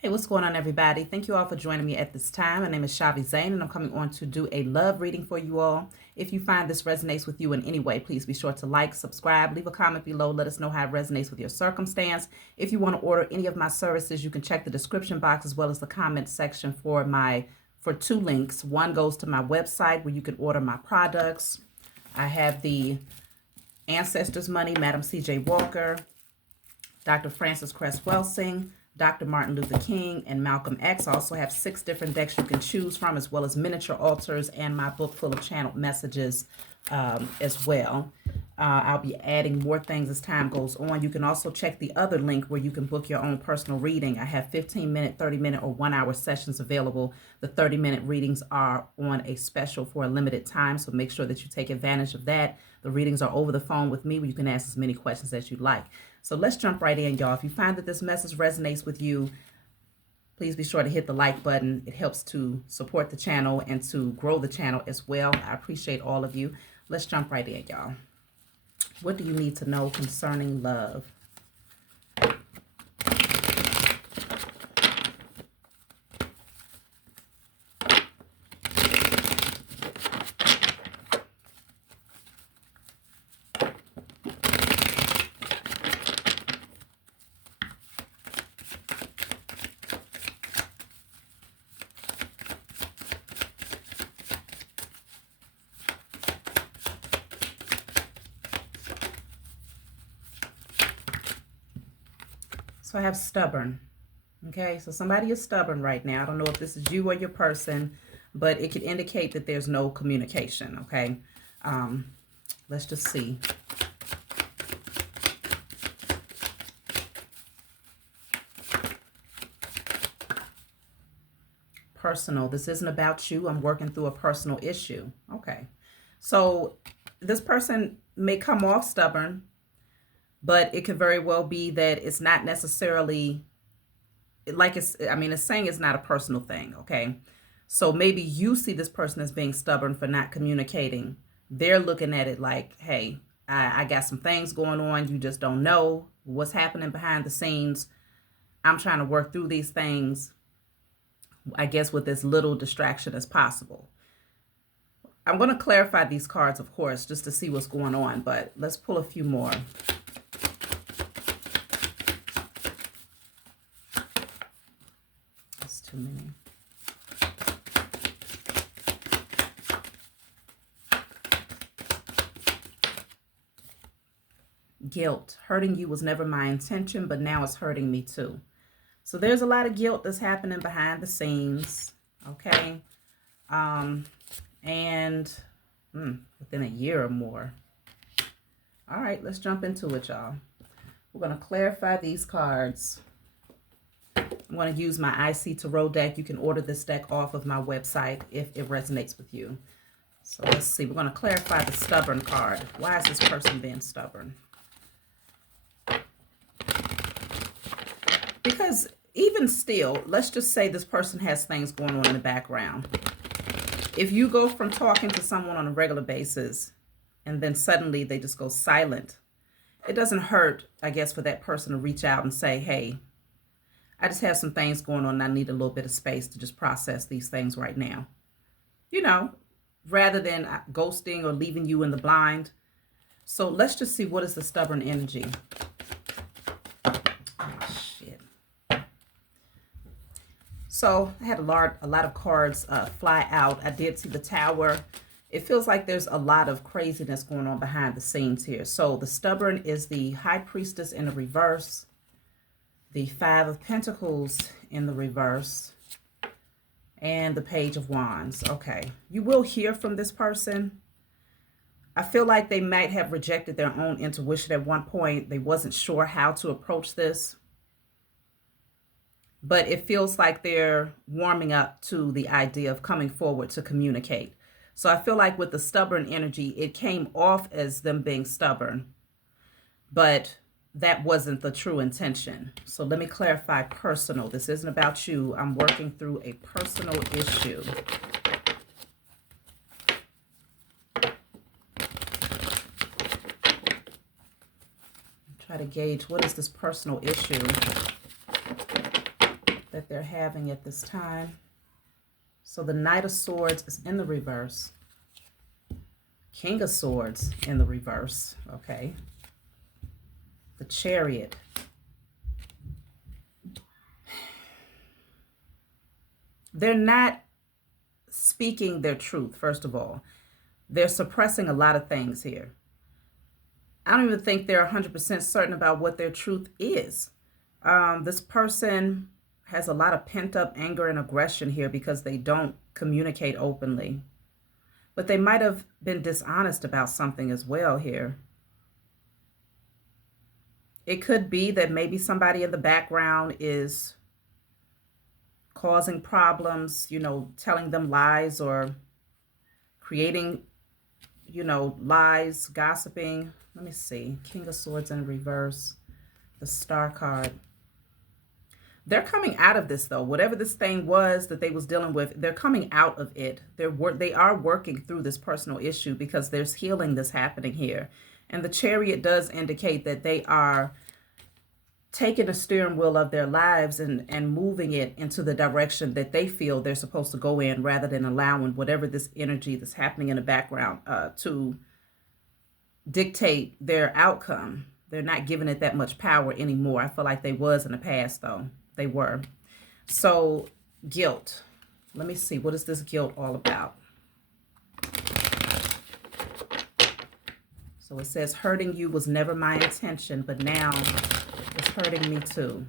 Hey, what's going on, everybody? Thank you all for joining me at this time. My name is Shavi Zane, and I'm coming on to do a love reading for you all. If you find this resonates with you in any way, please be sure to like, subscribe, leave a comment below. Let us know how it resonates with your circumstance. If you want to order any of my services, you can check the description box as well as the comment section for two links. One goes to my website where you can order my products. I have the Ancestors Money, Madam C.J. Walker, Dr. Francis Cress Welsing, Dr. Martin Luther King, and Malcolm X. I also have 6 different decks you can choose from, as well as miniature altars and my book full of channeled messages as well. I'll be adding more things as time goes on. You can also check the other link where you can book your own personal reading. I have 15-minute, 30-minute, or 1-hour sessions available. The 30-minute readings are on a special for a limited time, so make sure that you take advantage of that. The readings are over the phone with me where you can ask as many questions as you'd like. So let's jump right in, y'all. If you find that this message resonates with you, please be sure to hit the like button. It helps to support the channel and to grow the channel as well. I appreciate all of you. Let's jump right in, y'all. What do you need to know concerning love? So I have stubborn. Okay, so somebody is stubborn right now. I don't know if this is you or your person, but it could indicate that there's no communication. Okay, let's just see. Personal. This isn't about you. I'm working through a personal issue. Okay, so this person may come off stubborn, but it could very well be that it's not necessarily like it's saying it's not a personal thing. Okay, so maybe you see this person as being stubborn for not communicating. They're looking at it like, hey, I got some things going on. You just don't know what's happening behind the scenes. I'm trying to work through these things, I guess, with as little distraction as possible. I'm going to clarify these cards, of course, just to see what's going on, but let's pull a few more. That's too many. Guilt. Hurting you was never my intention, but now it's hurting me too. So there's a lot of guilt that's happening behind the scenes. Okay. And within a year or more. All right, let's jump into it, y'all. We're going to clarify these cards. I'm going to use my IC Tarot deck. You can order this deck off of my website if it resonates with you. So let's see. We're going to clarify the stubborn card. Why is this person being stubborn? Because even still, let's just say this person has things going on in the background. If you go from talking to someone on a regular basis and then suddenly they just go silent, it doesn't hurt, I guess, for that person to reach out and say, hey, I just have some things going on and I need a little bit of space to just process these things right now. You know, rather than ghosting or leaving you in the blind. So let's just see, what is the stubborn energy? So I had a lot of cards fly out. I did see the Tower. It feels like there's a lot of craziness going on behind the scenes here. So the stubborn is the High Priestess in the reverse, the Five of Pentacles in the reverse, and the Page of Wands. Okay, you will hear from this person. I feel like they might have rejected their own intuition at one point. They wasn't sure how to approach this. But it feels like they're warming up to the idea of coming forward to communicate. So I feel like with the stubborn energy, it came off as them being stubborn, but that wasn't the true intention. So let me clarify personal. This isn't about you. I'm working through a personal issue. Try to gauge, what is this personal issue? that they're having at this time. So the Knight of Swords is in the reverse. King of Swords in the reverse, okay. The Chariot. They're not speaking their truth, first of all. They're suppressing a lot of things here. I don't even think they're 100% certain about what their truth is. This person has a lot of pent-up anger and aggression here because they don't communicate openly. But they might have been dishonest about something as well here. It could be that maybe somebody in the background is causing problems, you know, telling them lies or creating, you know, lies, gossiping. Let me see. King of Swords in reverse. The Star card. They're coming out of this, though. Whatever this thing was that they was dealing with, they're coming out of it. They are working through this personal issue because there's healing that's happening here. And the Chariot does indicate that they are taking the steering wheel of their lives and moving it into the direction that they feel they're supposed to go in, rather than allowing whatever this energy that's happening in the background to dictate their outcome. They're not giving it that much power anymore. I feel like they was in the past, though. They were. So, guilt. Let me see. What is this guilt all about? So it says, hurting you was never my intention, but now it's hurting me too.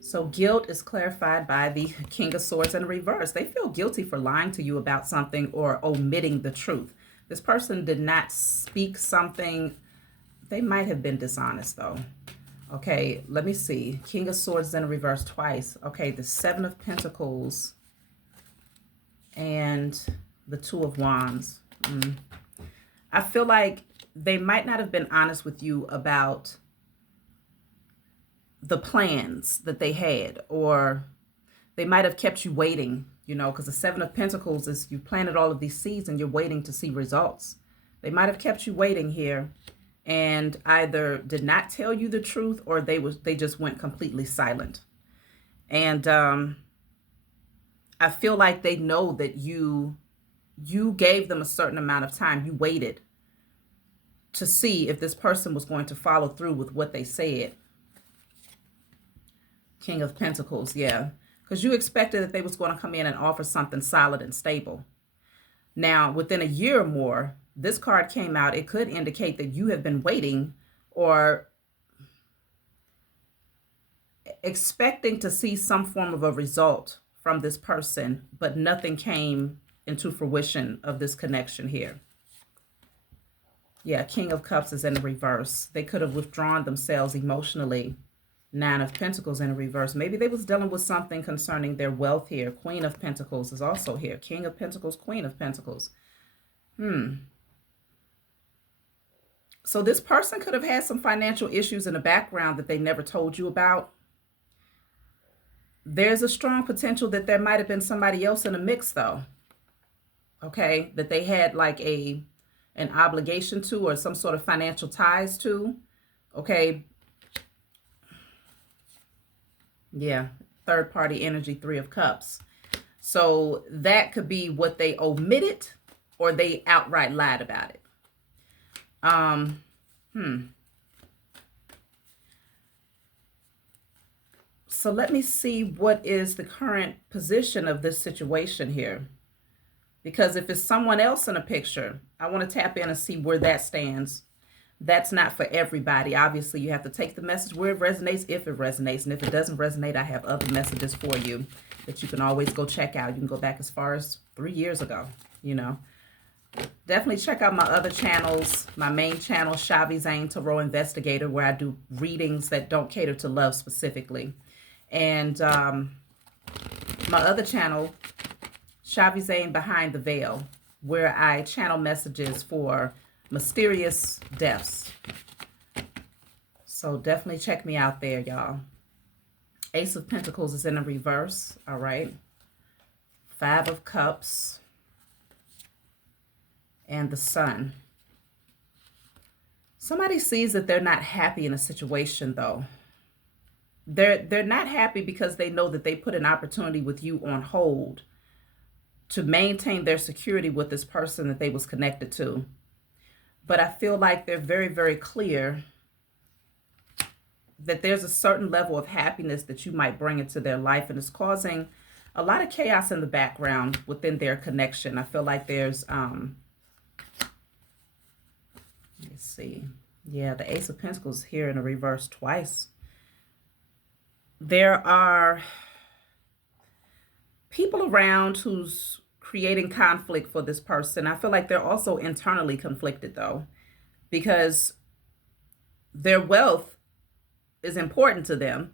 So guilt is clarified by the King of Swords in reverse. They feel guilty for lying to you about something or omitting the truth. This person did not speak something. They might have been dishonest, though. Okay, let me see. King of Swords in reverse twice. Okay, the Seven of Pentacles and the Two of Wands. I feel like they might not have been honest with you about the plans that they had, or they might have kept you waiting, you know, because the Seven of Pentacles is you planted all of these seeds and you're waiting to see results. They might have kept you waiting here and either did not tell you the truth, or they just went completely silent. And I feel like they know that you gave them a certain amount of time. You waited to see if this person was going to follow through with what they said. King of Pentacles, yeah. Because you expected that they was going to come in and offer something solid and stable. Now, within a year or more, this card came out. It could indicate that you have been waiting or expecting to see some form of a result from this person, but nothing came into fruition of this connection here. Yeah, King of Cups is in the reverse. They could have withdrawn themselves emotionally. Nine of Pentacles in reverse. Maybe they was dealing with something concerning their wealth here. Queen of Pentacles is also here. King of Pentacles, Queen of Pentacles. So this person could have had some financial issues in the background that they never told you about. There's a strong potential that there might have been somebody else in the mix, though. Okay, that they had like an obligation to, or some sort of financial ties to. Okay. Yeah, third party energy, Three of Cups. So that could be what they omitted, or they outright lied about it. So let me see what is the current position of this situation here. Because if it's someone else in a picture, I want to tap in and see where that stands. That's not for everybody. Obviously, you have to take the message where it resonates, if it resonates. And if it doesn't resonate, I have other messages for you that you can always go check out. You can go back as far as 3 years ago, you know. Definitely check out my other channels. My main channel, Shavy Zane Tarot Investigator, where I do readings that don't cater to love specifically. And my other channel, Shavy Zane Behind the Veil, where I channel messages for mysterious deaths. So definitely check me out there, y'all. Ace of Pentacles is in a reverse. All right. Five of Cups. And the Sun. Somebody sees that they're not happy in a situation, though. They're not happy because they know that they put an opportunity with you on hold to maintain their security with this person that they was connected to. But I feel like they're very, very clear that there's a certain level of happiness that you might bring into their life, and it's causing a lot of chaos in the background within their connection. I feel like there's let's see. Yeah, the Ace of Pentacles here in a reverse twice. There are people around who's creating conflict for this person. I feel like they're also internally conflicted, though, because their wealth is important to them,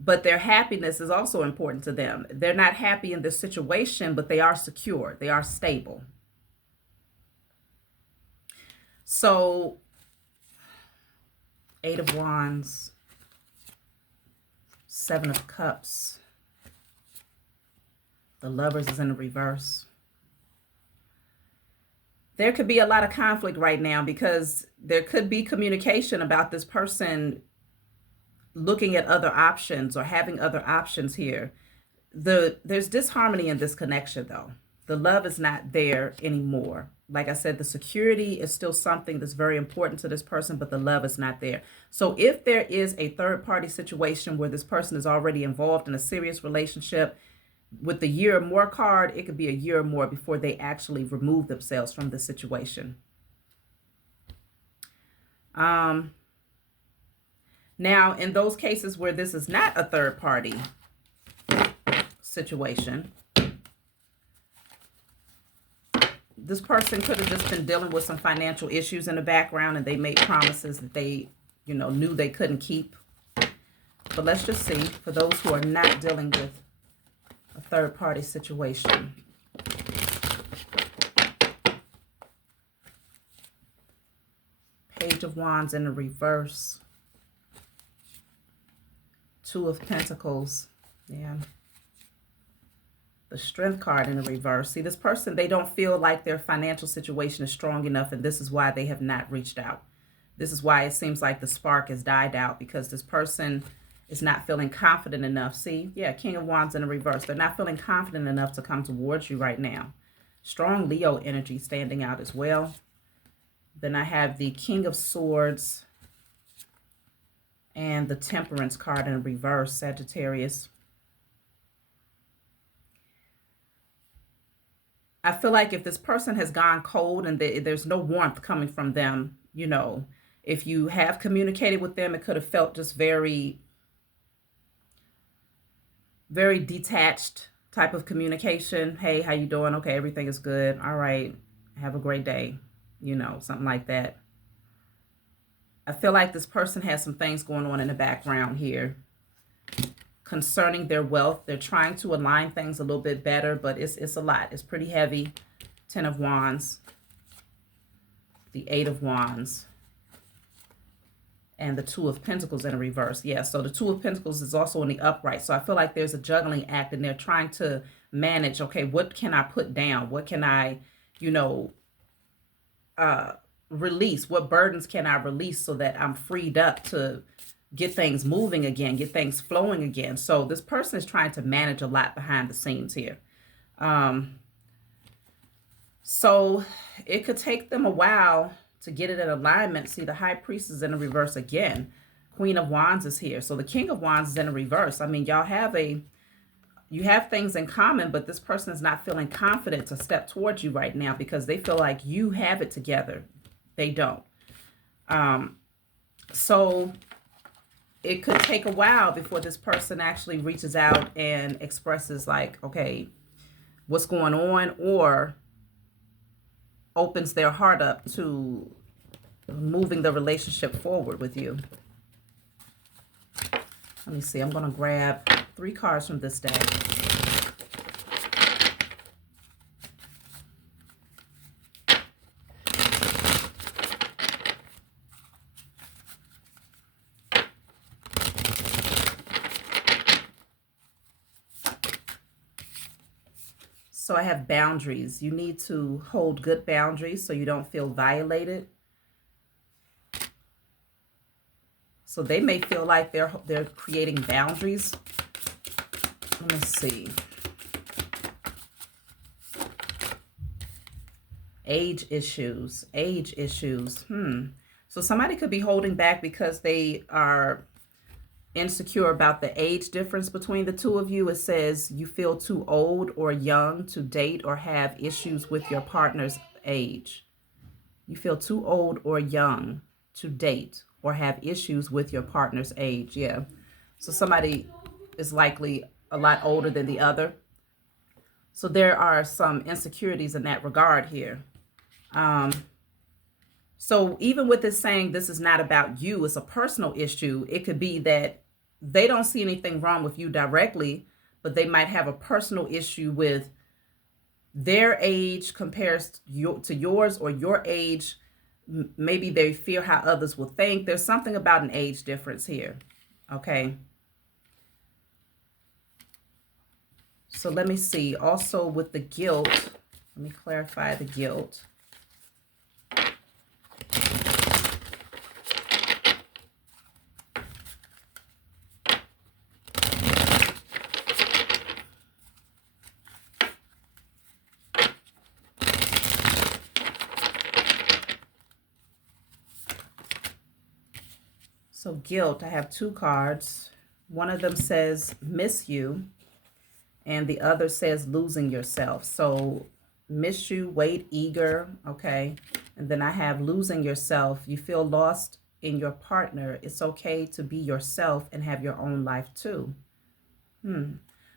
but their happiness is also important to them. They're not happy in this situation, but they are secure. They are stable. So, Eight of Wands, Seven of Cups. The Lovers is in the reverse. There could be a lot of conflict right now because there could be communication about this person looking at other options or having other options here. There's disharmony in this connection, though. The love is not there anymore. Like I said, the security is still something that's very important to this person, but the love is not there. So if there is a third-party situation where this person is already involved in a serious relationship, with the year or more card, it could be a year or more before they actually remove themselves from the situation. Now, in those cases where this is not a third-party situation, this person could have just been dealing with some financial issues in the background and they made promises that they, knew they couldn't keep. But let's just see, for those who are not dealing with a third-party situation. Page of Wands in the reverse. Two of Pentacles. Yeah. The Strength card in the reverse. See, this person, they don't feel like their financial situation is strong enough, and this is why they have not reached out. This is why it seems like the spark has died out, because this person is not feeling confident enough. See, yeah, King of Wands in the reverse. They're not feeling confident enough to come towards you right now. Strong Leo energy standing out as well. Then I have the King of Swords and the Temperance card in the reverse, Sagittarius. I feel like if this person has gone cold and there's no warmth coming from them, if you have communicated with them, it could have felt just very, very detached type of communication. Hey, how you doing? Okay, everything is good. All right, have a great day. Something like that. I feel like this person has some things going on in the background here concerning their wealth. They're trying to align things a little bit better, but it's a lot. It's pretty heavy. Ten of Wands, the Eight of Wands, and the Two of Pentacles in a reverse. Yeah, so the Two of Pentacles is also in the upright. So I feel like there's a juggling act, and they're trying to manage, okay, what can I put down? What can I, release? What burdens can I release so that I'm freed up to get things moving again, get things flowing again? So this person is trying to manage a lot behind the scenes here. So it could take them a while to get it in alignment. See, the High Priestess is in the reverse again. Queen of Wands is here. So the King of Wands is in the reverse. I mean, you have things in common, but this person is not feeling confident to step towards you right now because they feel like you have it together. They don't. So it could take a while before this person actually reaches out and expresses like, okay, what's going on, or opens their heart up to moving the relationship forward with you. Let me see. I'm going to grab 3 cards from this deck. So I have boundaries. You need to hold good boundaries so you don't feel violated. So they may feel like they're creating boundaries. Let me see. Age issues. So somebody could be holding back because they are insecure about the age difference between the two of you. It says you feel too old or young to date or have issues with your partner's age. You feel too old or young to date or have issues with your partner's age. Yeah. So somebody is likely a lot older than the other. So there are some insecurities in that regard here. So even with this saying, this is not about you, it's a personal issue. It could be that they don't see anything wrong with you directly, but they might have a personal issue with their age compares to yours, or your age. Maybe they fear how others will think. There's something about an age difference here. Okay. So let me see. Also with the guilt, let me clarify the guilt. So guilt, I have two cards. One of them says miss you, and the other says losing yourself. So miss you, wait, eager, okay. And then I have losing yourself. You feel lost in your partner. It's okay to be yourself and have your own life too.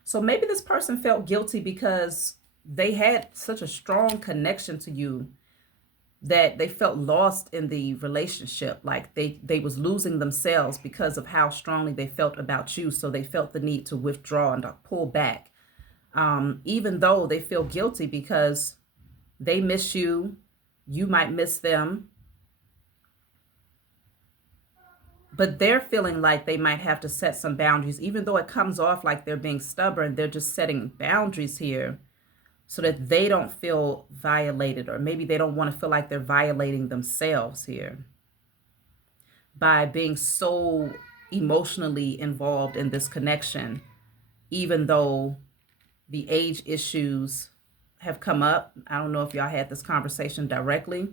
So maybe this person felt guilty because they had such a strong connection to you that they felt lost in the relationship, like they was losing themselves because of how strongly they felt about you. So they felt the need to withdraw and to pull back, even though they feel guilty because they miss you. You might miss them, but they're feeling like they might have to set some boundaries, even though it comes off like they're being stubborn. They're just setting boundaries here so that they don't feel violated, or maybe they don't want to feel like they're violating themselves here by being so emotionally involved in this connection, even though the age issues have come up. I don't know if y'all had this conversation directly,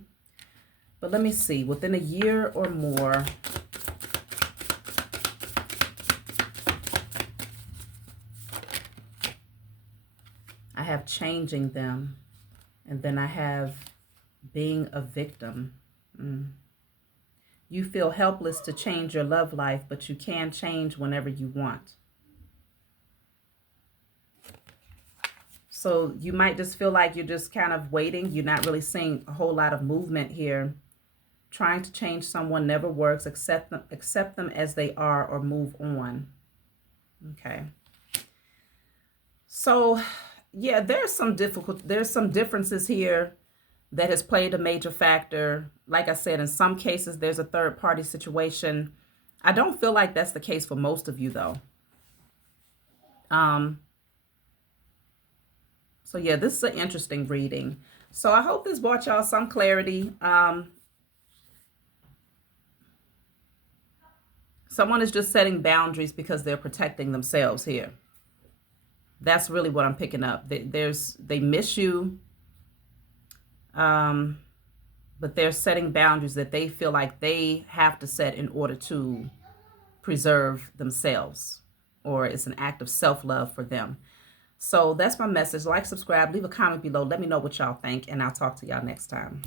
but let me see. Within a year or more, I have changing them, and then I have being a victim. You feel helpless to change your love life, but you can change whenever you want. So you might just feel like you're just kind of waiting. You're not really seeing a whole lot of movement here. Trying to change someone never works. Accept them as they are, or move on. Okay. So yeah, there's some differences here that has played a major factor. Like I said, in some cases, there's a third party situation. I don't feel like that's the case for most of you, though. So yeah, this is an interesting reading. So I hope this brought y'all some clarity. Someone is just setting boundaries because they're protecting themselves here. That's really what I'm picking up. They miss you, but they're setting boundaries that they feel like they have to set in order to preserve themselves, or it's an act of self-love for them. So that's my message. Like, subscribe, leave a comment below. Let me know what y'all think, and I'll talk to y'all next time.